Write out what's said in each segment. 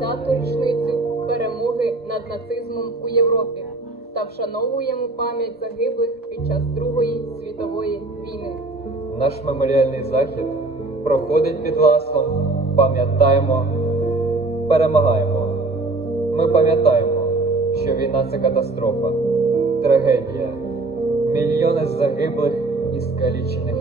20-ту річницю перемоги над нацизмом у Європі та вшановуємо пам'ять загиблих під час Другої світової війни. Наш меморіальний захід проходить під гаслом Пам'ятаємо, перемагаємо. Ми пам'ятаємо, що війна це катастрофа, трагедія, мільйони загиблих і скалічених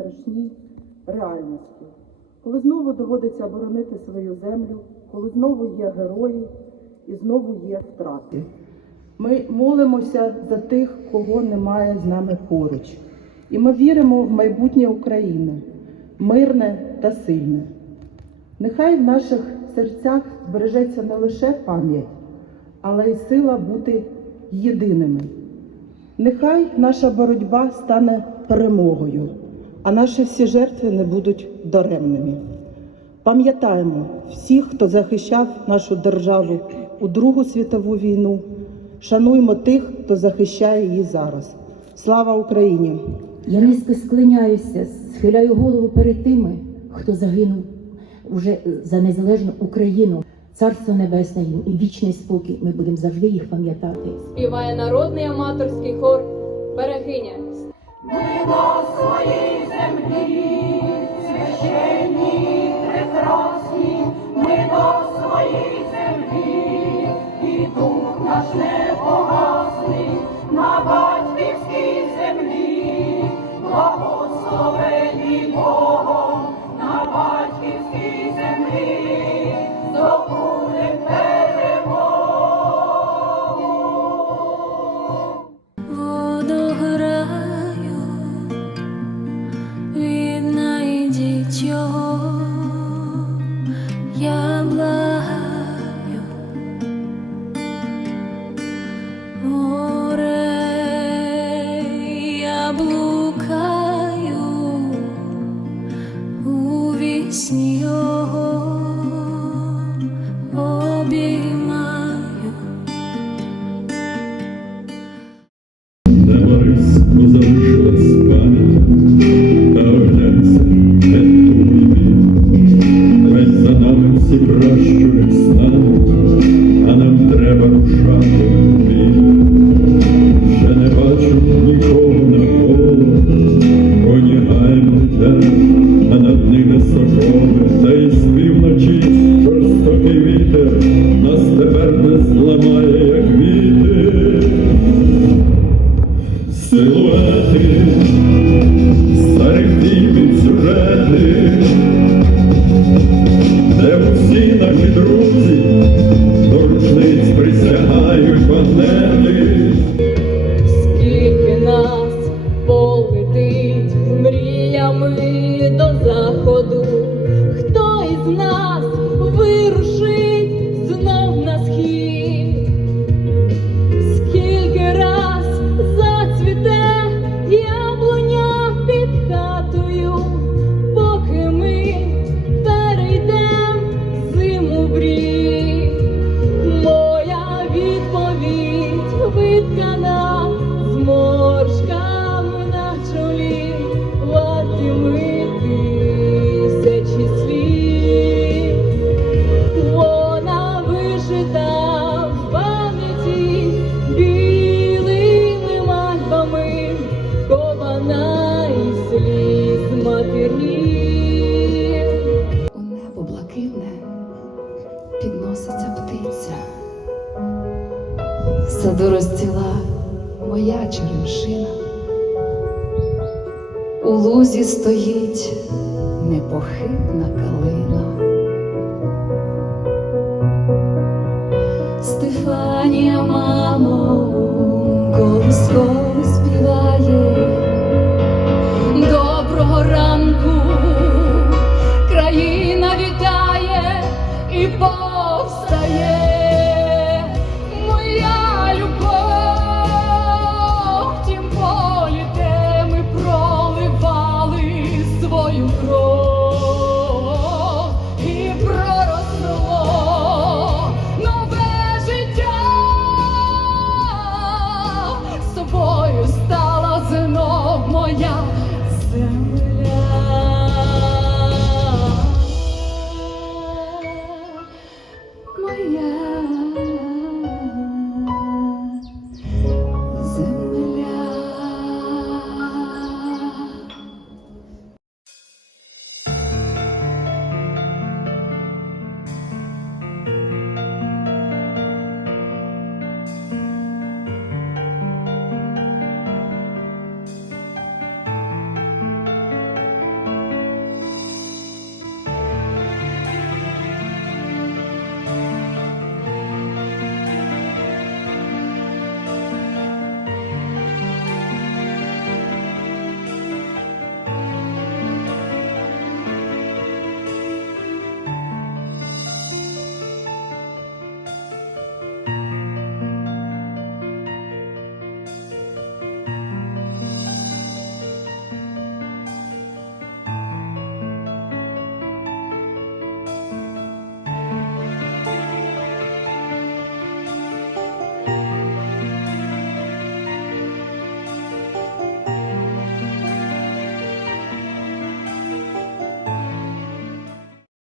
страшній реальності, коли знову доводиться оборонити свою землю, коли знову є герої і знову є втрати. Ми молимося за тих, кого немає з нами поруч. І ми віримо в майбутнє України, мирне та сильне. Нехай в наших серцях збережеться не лише пам'ять, але й сила бути єдиними. Нехай наша боротьба стане перемогою, а наші всі жертви не будуть даремними. Пам'ятаємо всіх, хто захищав нашу державу у Другу світову війну. Шануймо тих, хто захищає її зараз. Слава Україні! Я низько склиняюся, схиляю голову перед тими, хто загинув уже за незалежну Україну. Царство небесне їм і вічний спокій. Ми будемо завжди їх пам'ятати. Співає народний аматорський хор Берегиня. Ми на своїй землі, священні, прекрасні, ми на своїй землі, і дух наш не Саду розцвіла моя черемшина. У лузі стоїть непохитна калина.